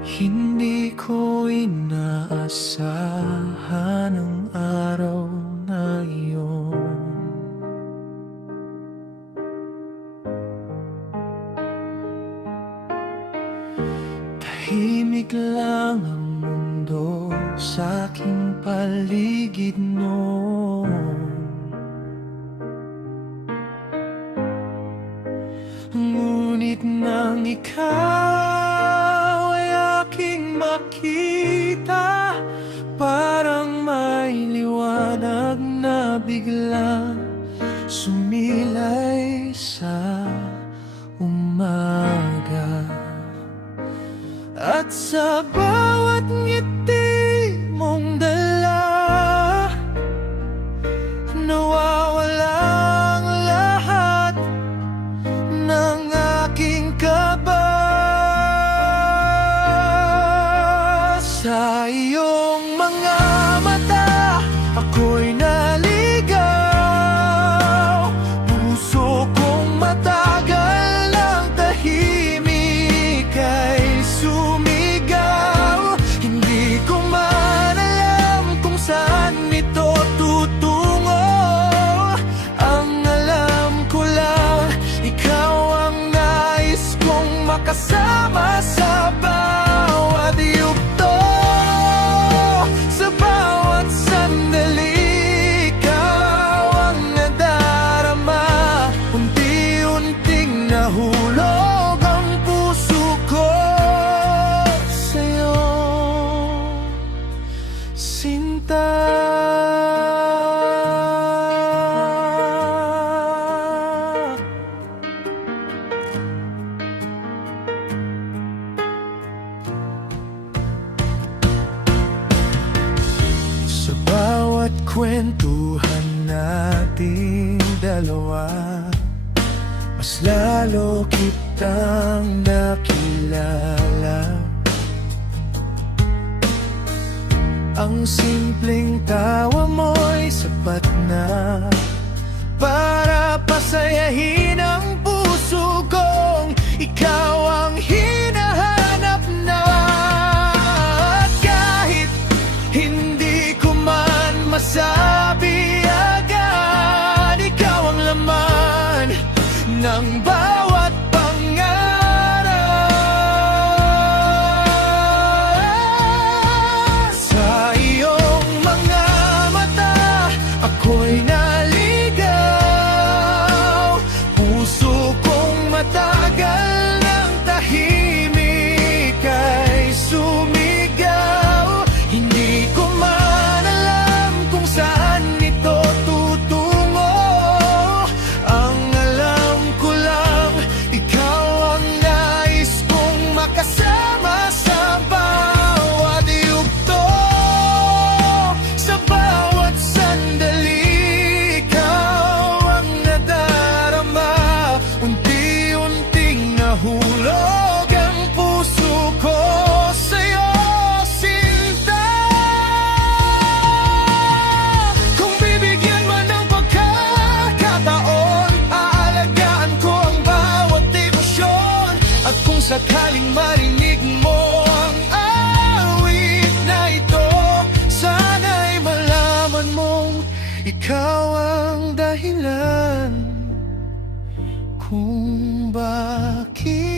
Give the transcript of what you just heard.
Hindi ko inaasahan ang araw na iyon. Tahimik lang ang mundo sa aking paligid noon. Ngunit nang ikaw ay aking makita, parang may liwanag na bigla sumilay sa umaga. At sa bawat ngiti mong dala, nawawala ang lahat ng aking kaba. Sa iyong mga mata, ako'y naligaw. Puso kong matagal ng tahimik ay sumigaw. Hindi ko man alam kung saan ito tutungo. Ang alam ko lang, ikaw ang nais kong makasama sa bawat yugto. Sa bawat sandali, ikaw ang nadarama. Unti-unting nahulog ang puso ko sa'yo, Sinta. Sa bawat kwentuhan nating dalawa, mas lalo kitang nakilala. Ang simpleng tawa mo'y sapat na para pasayahin ang puso kong ikaw ang hinahanap na. At kahit hindi ko man masabi agad, ikaw ang laman ng bawat pangarap. Sa iyong mga mata, ako'y naligaw. Puso kong matagal ng tahimik ay sumigaw. Hindi ko man alam kung saan ito tutungo. Ang alam ko lang, ikaw ang nais kong makasama sa bawat yugto. Sa bawat sandali, ikaw ang nadarama. Unti-unting nahulog ang puso ko sa'yo, Sinta. Kung bibigyan man ng pagkakataon, aalagaan ko ang bawat emosyon. At kung sakaling marinig mo ang awit na ito, sana'y malaman mong ikaw ang dahilan kung bakit